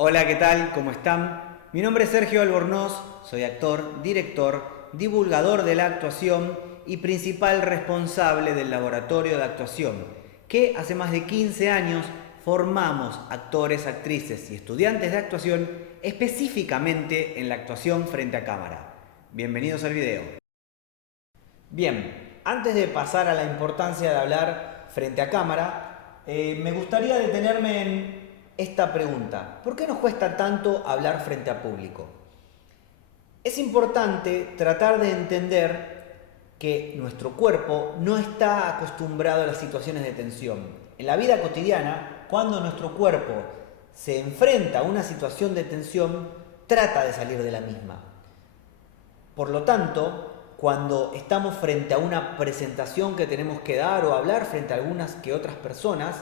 Hola, ¿qué tal? ¿Cómo están? Mi nombre es Sergio Albornoz, soy actor, director, divulgador de la actuación y principal responsable del laboratorio de actuación, que hace más de 15 años formamos actores, actrices y estudiantes de actuación específicamente en la actuación frente a cámara. Bienvenidos al video. Bien, antes de pasar a la importancia de hablar frente a cámara, me gustaría detenerme en esta pregunta. ¿Por qué nos cuesta tanto hablar frente a público? Es importante tratar de entender que nuestro cuerpo no está acostumbrado a las situaciones de tensión. En la vida cotidiana, cuando nuestro cuerpo se enfrenta a una situación de tensión, trata de salir de la misma. Por lo tanto, cuando estamos frente a una presentación que tenemos que dar o hablar frente a algunas que otras personas,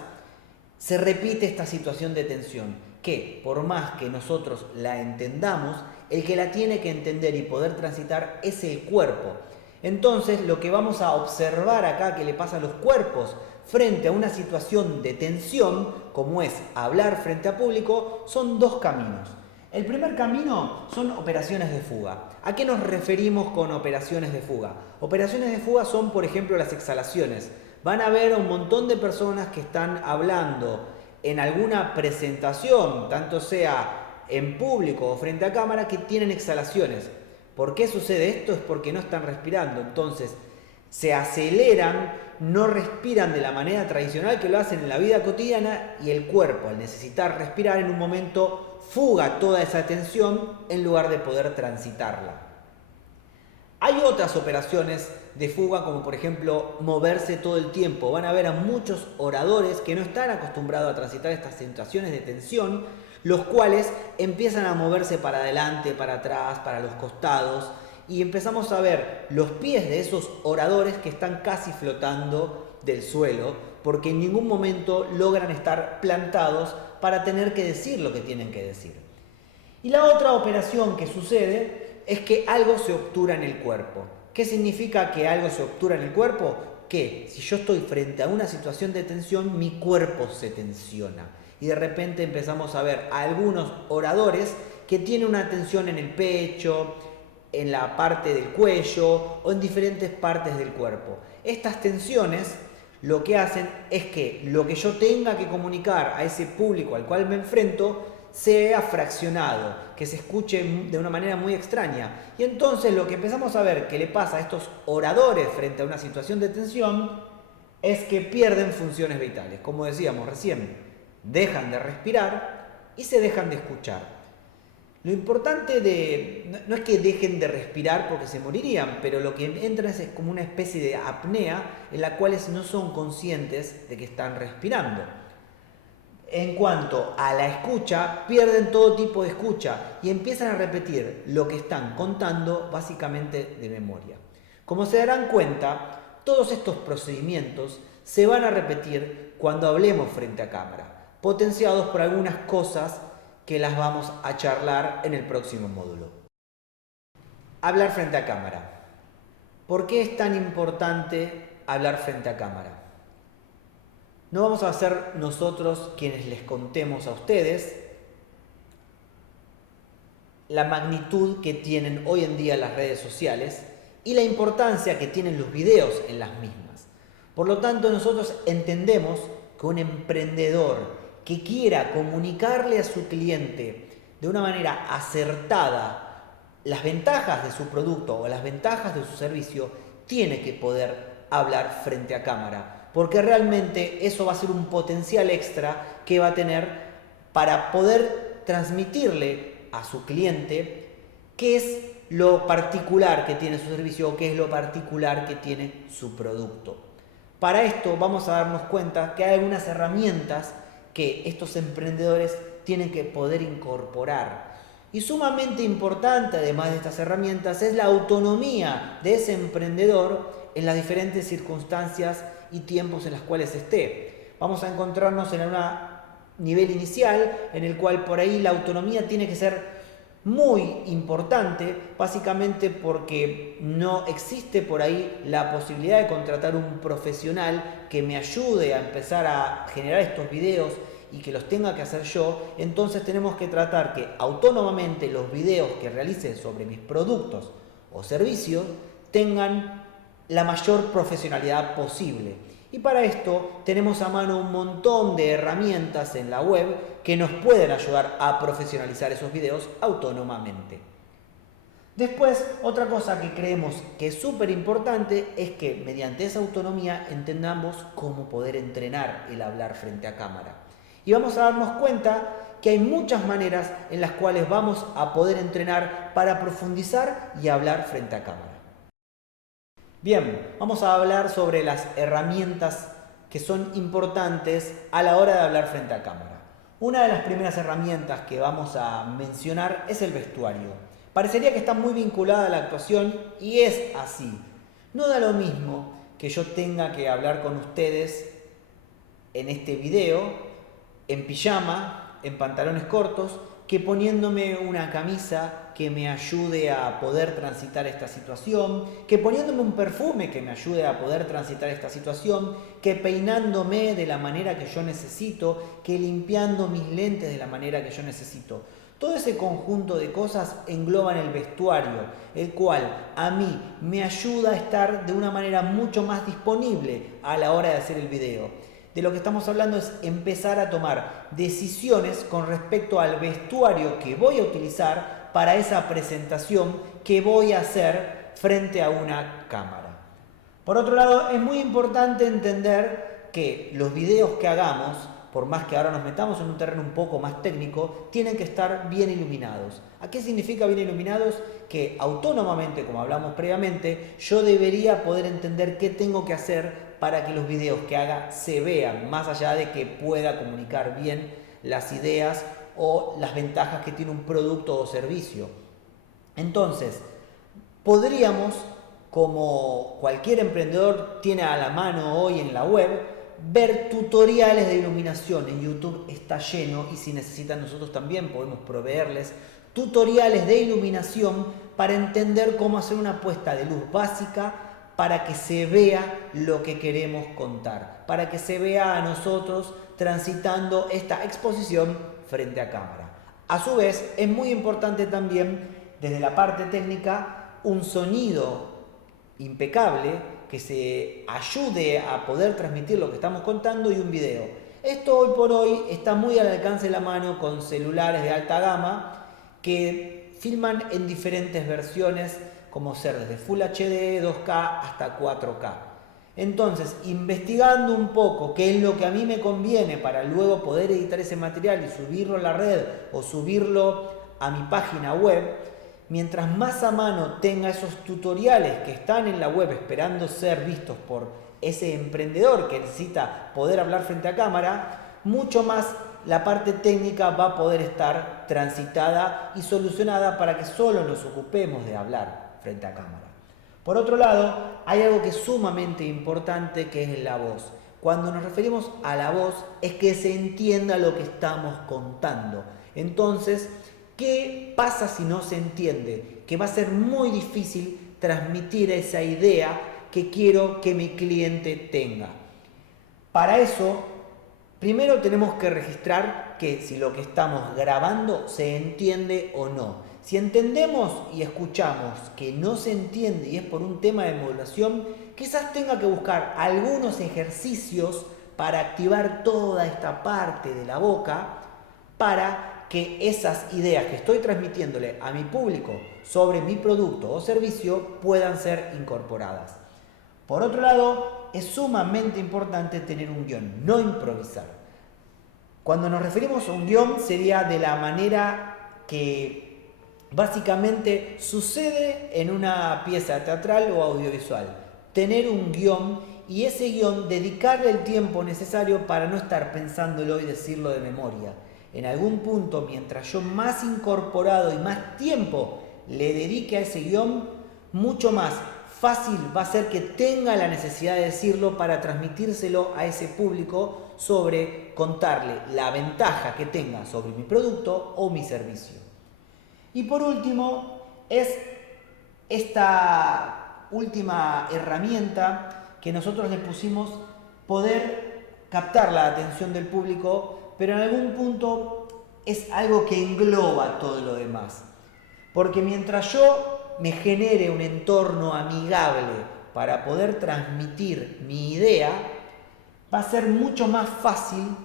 se repite esta situación de tensión, que por más que nosotros la entendamos, el que la tiene que entender y poder transitar es el cuerpo. Entonces, lo que vamos a observar acá que le pasa a los cuerpos frente a una situación de tensión, como es hablar frente a público, son dos caminos. El primer camino son operaciones de fuga. ¿A qué nos referimos con operaciones de fuga? Operaciones de fuga son, por ejemplo, las exhalaciones. Van a ver un montón de personas que están hablando en alguna presentación, tanto sea en público o frente a cámara, que tienen exhalaciones. ¿Por qué sucede esto? Es porque no están respirando. Entonces, se aceleran, no respiran de la manera tradicional que lo hacen en la vida cotidiana y el cuerpo, al necesitar respirar en un momento, fuga toda esa tensión en lugar de poder transitarla. Hay otras operaciones de fuga, como por ejemplo moverse todo el tiempo. Van a ver a muchos oradores que no están acostumbrados a transitar estas situaciones de tensión, los cuales empiezan a moverse para adelante, para atrás, para los costados, y empezamos a ver los pies de esos oradores que están casi flotando del suelo, porque en ningún momento logran estar plantados para tener que decir lo que tienen que decir. Y la otra operación que sucede es que algo se obtura en el cuerpo. ¿Qué significa que algo se obtura en el cuerpo? Que si yo estoy frente a una situación de tensión, mi cuerpo se tensiona. Y de repente empezamos a ver a algunos oradores que tienen una tensión en el pecho, en la parte del cuello o en diferentes partes del cuerpo. Estas tensiones lo que hacen es que lo que yo tenga que comunicar a ese público al cual me enfrento sea fraccionado, que se escuche de una manera muy extraña. Y entonces lo que empezamos a ver que le pasa a estos oradores frente a una situación de tensión es que pierden funciones vitales. Como decíamos recién, dejan de respirar y se dejan de escuchar. Lo importante no es que dejen de respirar porque se morirían, pero lo que entra es como una especie de apnea en la cual no son conscientes de que están respirando. En cuanto a la escucha, pierden todo tipo de escucha y empiezan a repetir lo que están contando básicamente de memoria. Como se darán cuenta, todos estos procedimientos se van a repetir cuando hablemos frente a cámara, potenciados por algunas cosas que las vamos a charlar en el próximo módulo. Hablar frente a cámara. ¿Por qué es tan importante hablar frente a cámara? No vamos a ser nosotros quienes les contemos a ustedes la magnitud que tienen hoy en día las redes sociales y la importancia que tienen los videos en las mismas. Por lo tanto, nosotros entendemos que un emprendedor que quiera comunicarle a su cliente de una manera acertada las ventajas de su producto o las ventajas de su servicio, tiene que poder hablar frente a cámara, porque realmente eso va a ser un potencial extra que va a tener para poder transmitirle a su cliente qué es lo particular que tiene su servicio o qué es lo particular que tiene su producto. Para esto vamos a darnos cuenta que hay algunas herramientas que estos emprendedores tienen que poder incorporar. Y sumamente importante, además de estas herramientas, es la autonomía de ese emprendedor en las diferentes circunstancias y tiempos en las cuales esté. Vamos a encontrarnos en un nivel inicial en el cual por ahí la autonomía tiene que ser muy importante, básicamente porque no existe por ahí la posibilidad de contratar un profesional que me ayude a empezar a generar estos videos y que los tenga que hacer yo, entonces tenemos que tratar que autónomamente los videos que realice sobre mis productos o servicios tengan la mayor profesionalidad posible. Y para esto tenemos a mano un montón de herramientas en la web que nos pueden ayudar a profesionalizar esos videos autónomamente. Después, otra cosa que creemos que es súper importante es que mediante esa autonomía entendamos cómo poder entrenar el hablar frente a cámara. Y vamos a darnos cuenta que hay muchas maneras en las cuales vamos a poder entrenar para profundizar y hablar frente a cámara. Bien, vamos a hablar sobre las herramientas que son importantes a la hora de hablar frente a cámara. Una de las primeras herramientas que vamos a mencionar es el vestuario. Parecería que está muy vinculada a la actuación y es así. No da lo mismo que yo tenga que hablar con ustedes en este video en pijama, en pantalones cortos, que poniéndome una camisa que me ayude a poder transitar esta situación, que poniéndome un perfume que me ayude a poder transitar esta situación, que peinándome de la manera que yo necesito, que limpiando mis lentes de la manera que yo necesito. Todo ese conjunto de cosas engloban el vestuario, el cual a mí me ayuda a estar de una manera mucho más disponible a la hora de hacer el video. De lo que estamos hablando es empezar a tomar decisiones con respecto al vestuario que voy a utilizar para esa presentación que voy a hacer frente a una cámara. Por otro lado, es muy importante entender que los videos que hagamos, por más que ahora nos metamos en un terreno un poco más técnico, tienen que estar bien iluminados. ¿A qué significa bien iluminados? Que autónomamente, como hablamos previamente, yo debería poder entender qué tengo que hacer para que los videos que haga se vean, más allá de que pueda comunicar bien las ideas o las ventajas que tiene un producto o servicio. Entonces, podríamos, como cualquier emprendedor tiene a la mano hoy en la web, ver tutoriales de iluminación. En YouTube está lleno y si necesitan nosotros también podemos proveerles tutoriales de iluminación para entender cómo hacer una puesta de luz básica para que se vea lo que queremos contar, para que se vea a nosotros transitando esta exposición frente a cámara. A su vez, es muy importante también, desde la parte técnica, un sonido impecable que se ayude a poder transmitir lo que estamos contando y un video. Esto hoy por hoy está muy al alcance de la mano con celulares de alta gama que filman en diferentes versiones, como ser desde Full HD, 2K hasta 4K. Entonces, investigando un poco qué es lo que a mí me conviene para luego poder editar ese material y subirlo a la red o subirlo a mi página web, mientras más a mano tenga esos tutoriales que están en la web esperando ser vistos por ese emprendedor que necesita poder hablar frente a cámara, mucho más la parte técnica va a poder estar transitada y solucionada para que solo nos ocupemos de hablar frente a cámara. Por otro lado, hay algo que es sumamente importante, que es la voz. Cuando nos referimos a la voz es que se entienda lo que estamos contando. Entonces, ¿qué pasa si no se entiende? Que va a ser muy difícil transmitir esa idea que quiero que mi cliente tenga. Para eso, primero tenemos que registrar que si lo que estamos grabando se entiende o no. Si entendemos y escuchamos que no se entiende y es por un tema de modulación, quizás tenga que buscar algunos ejercicios para activar toda esta parte de la boca para que esas ideas que estoy transmitiéndole a mi público sobre mi producto o servicio puedan ser incorporadas. Por otro lado, es sumamente importante tener un guión, no improvisar. Cuando nos referimos a un guión sería de la manera que básicamente sucede en una pieza teatral o audiovisual. Tener un guión y ese guión dedicarle el tiempo necesario para no estar pensándolo y decirlo de memoria. En algún punto, mientras yo más incorporado y más tiempo le dedique a ese guión, mucho más fácil va a ser que tenga la necesidad de decirlo para transmitírselo a ese público sobre contarle la ventaja que tenga sobre mi producto o mi servicio. Y por último, es esta última herramienta que nosotros le pusimos, poder captar la atención del público pero en algún punto es algo que engloba todo lo demás. Porque mientras yo me genere un entorno amigable para poder transmitir mi idea, va a ser mucho más fácil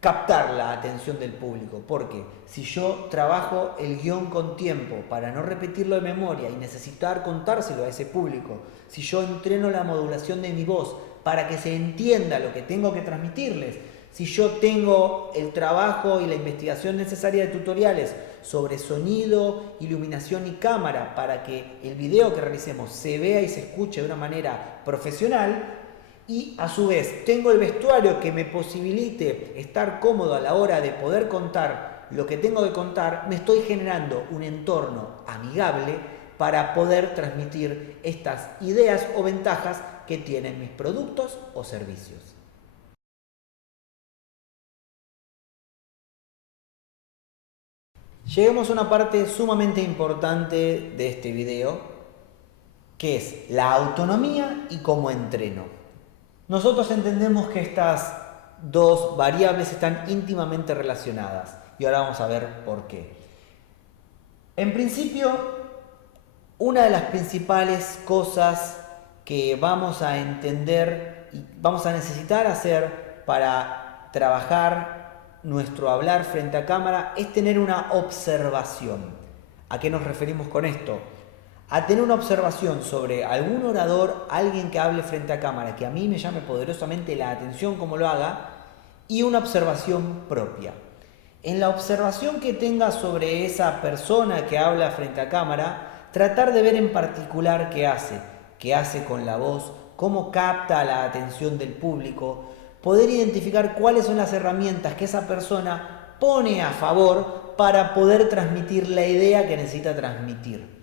captar la atención del público, porque si yo trabajo el guión con tiempo para no repetirlo de memoria y necesitar contárselo a ese público, si yo entreno la modulación de mi voz para que se entienda lo que tengo que transmitirles, si yo tengo el trabajo y la investigación necesaria de tutoriales sobre sonido, iluminación y cámara para que el video que realicemos se vea y se escuche de una manera profesional, y a su vez tengo el vestuario que me posibilite estar cómodo a la hora de poder contar lo que tengo que contar, me estoy generando un entorno amigable para poder transmitir estas ideas o ventajas que tienen mis productos o servicios. Llegamos a una parte sumamente importante de este video, que es la autonomía y cómo entreno. Nosotros entendemos que estas dos variables están íntimamente relacionadas y ahora vamos a ver por qué. En principio, una de las principales cosas que vamos a entender y vamos a necesitar hacer para trabajar nuestro hablar frente a cámara es tener una observación. ¿A qué nos referimos con esto? A tener una observación sobre algún orador, alguien que hable frente a cámara, que a mí me llame poderosamente la atención como lo haga, y una observación propia. En la observación que tenga sobre esa persona que habla frente a cámara, tratar de ver en particular qué hace con la voz, cómo capta la atención del público, poder identificar cuáles son las herramientas que esa persona pone a favor para poder transmitir la idea que necesita transmitir.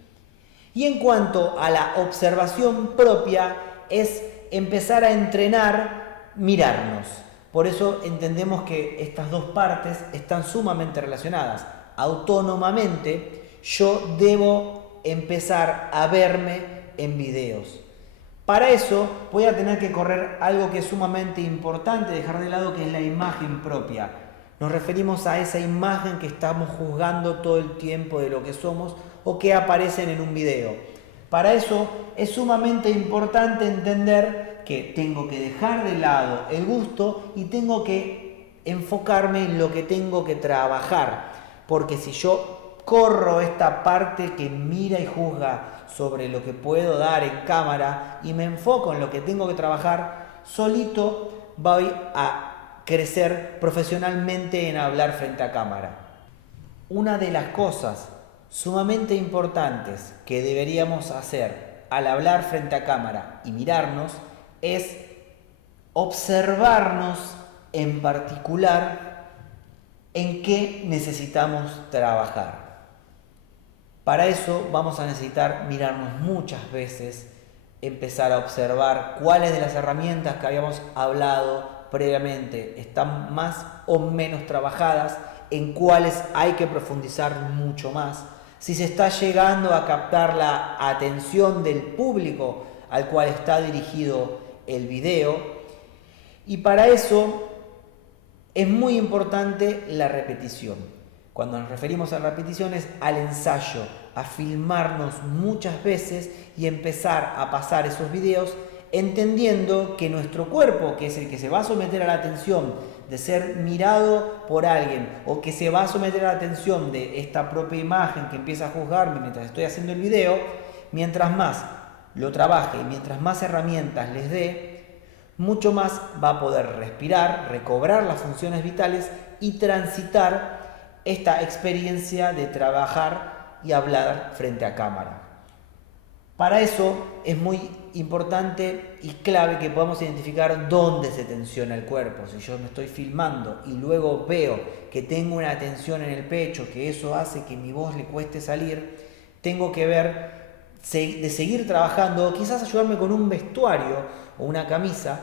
Y en cuanto a la observación propia, es empezar a entrenar, mirarnos. Por eso entendemos que estas dos partes están sumamente relacionadas. Autónomamente, yo debo empezar a verme en videos. Para eso voy a tener que correr algo que es sumamente importante, dejar de lado, que es la imagen propia. Nos referimos a esa imagen que estamos juzgando todo el tiempo de lo que somos o que aparecen en un video. Para eso es sumamente importante entender que tengo que dejar de lado el gusto y tengo que enfocarme en lo que tengo que trabajar. Porque si yo corro esta parte que mira y juzga sobre lo que puedo dar en cámara y me enfoco en lo que tengo que trabajar, solito voy a crecer profesionalmente en hablar frente a cámara. Una de las cosas sumamente importantes que deberíamos hacer al hablar frente a cámara y mirarnos es observarnos en particular en qué necesitamos trabajar. Para eso vamos a necesitar mirarnos muchas veces, empezar a observar cuáles de las herramientas que habíamos hablado previamente están más o menos trabajadas, en cuáles hay que profundizar mucho más, si se está llegando a captar la atención del público al cual está dirigido el video. Y para eso es muy importante la repetición. Cuando nos referimos a repeticiones, al ensayo, a filmarnos muchas veces y empezar a pasar esos videos entendiendo que nuestro cuerpo, que es el que se va a someter a la atención de ser mirado por alguien o que se va a someter a la atención de esta propia imagen que empieza a juzgarme mientras estoy haciendo el video, mientras más lo trabaje y mientras más herramientas les dé, mucho más va a poder respirar, recobrar las funciones vitales y transitar esta experiencia de trabajar y hablar frente a cámara. Para eso es muy importante y clave que podamos identificar dónde se tensiona el cuerpo. Si yo me estoy filmando y luego veo que tengo una tensión en el pecho, que eso hace que mi voz le cueste salir, tengo que ver de seguir trabajando, quizás ayudarme con un vestuario o una camisa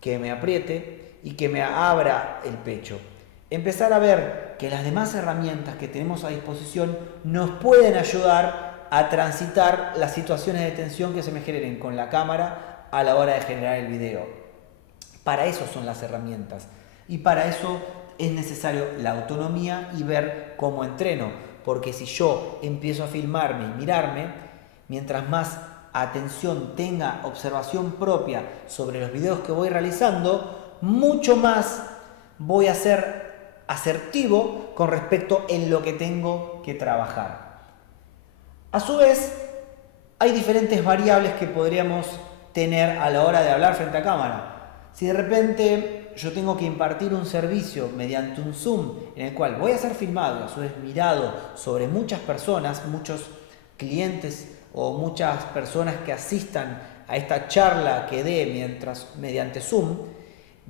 que me apriete y que me abra el pecho. Empezar a ver que las demás herramientas que tenemos a disposición nos pueden ayudar a transitar las situaciones de tensión que se me generen con la cámara a la hora de generar el video. Para eso son las herramientas y para eso es necesario la autonomía y ver cómo entreno. Porque si yo empiezo a filmarme y mirarme, mientras más atención tenga, observación propia sobre los videos que voy realizando, mucho más voy a ser asertivo con respecto en lo que tengo que trabajar. A su vez, hay diferentes variables que podríamos tener a la hora de hablar frente a cámara. Si de repente yo tengo que impartir un servicio mediante un Zoom en el cual voy a ser filmado y a su vez mirado sobre muchas personas, muchos clientes o muchas personas que asistan a esta charla que dé mediante Zoom,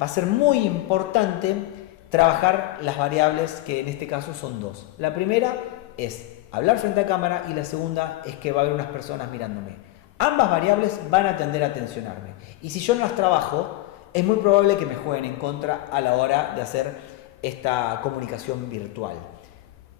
va a ser muy importante trabajar las variables que en este caso son dos. La primera es hablar frente a cámara y la segunda es que va a haber unas personas mirándome. Ambas variables van a tender a tensionarme y si yo no las trabajo, es muy probable que me jueguen en contra a la hora de hacer esta comunicación virtual.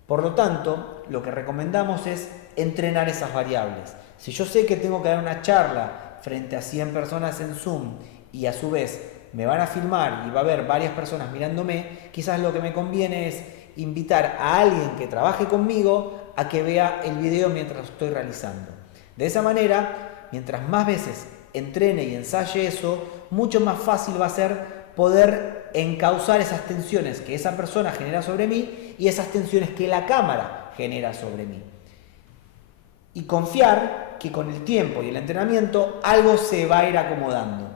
Por lo tanto, lo que recomendamos es entrenar esas variables. Si yo sé que tengo que dar una charla frente a 100 personas en Zoom y a su vez me van a filmar y va a haber varias personas mirándome, quizás lo que me conviene es invitar a alguien que trabaje conmigo a que vea el video mientras lo estoy realizando. De esa manera, mientras más veces entrene y ensaye eso, mucho más fácil va a ser poder encauzar esas tensiones que esa persona genera sobre mí y esas tensiones que la cámara genera sobre mí. Y confiar que con el tiempo y el entrenamiento algo se va a ir acomodando.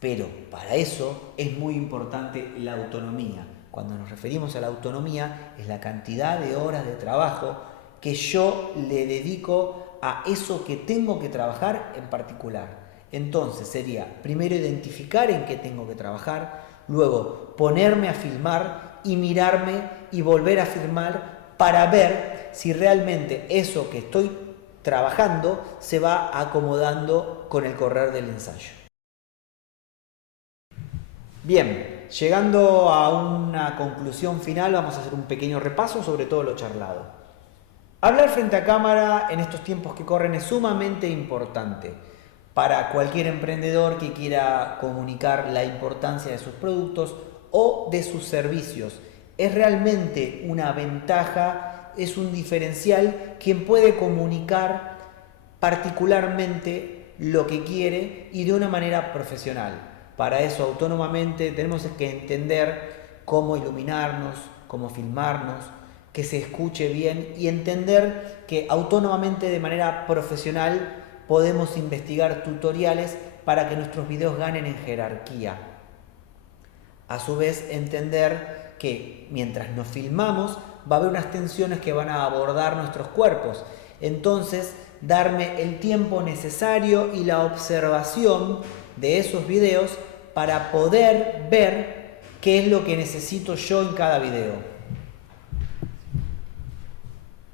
Pero para eso es muy importante la autonomía. Cuando nos referimos a la autonomía es la cantidad de horas de trabajo que yo le dedico a eso que tengo que trabajar en particular. Entonces sería primero identificar en qué tengo que trabajar, luego ponerme a filmar y mirarme y volver a filmar para ver si realmente eso que estoy trabajando se va acomodando con el correr del ensayo. Bien, llegando a una conclusión final, vamos a hacer un pequeño repaso sobre todo lo charlado. Hablar frente a cámara en estos tiempos que corren es sumamente importante para cualquier emprendedor que quiera comunicar la importancia de sus productos o de sus servicios. Es realmente una ventaja, es un diferencial quien puede comunicar particularmente lo que quiere y de una manera profesional. Para eso autónomamente tenemos que entender cómo iluminarnos, cómo filmarnos, que se escuche bien y entender que autónomamente de manera profesional podemos investigar tutoriales para que nuestros videos ganen en jerarquía. A su vez entender que mientras nos filmamos va a haber unas tensiones que van a abordar nuestros cuerpos. Entonces darme el tiempo necesario y la observación de esos videos para poder ver qué es lo que necesito yo en cada video.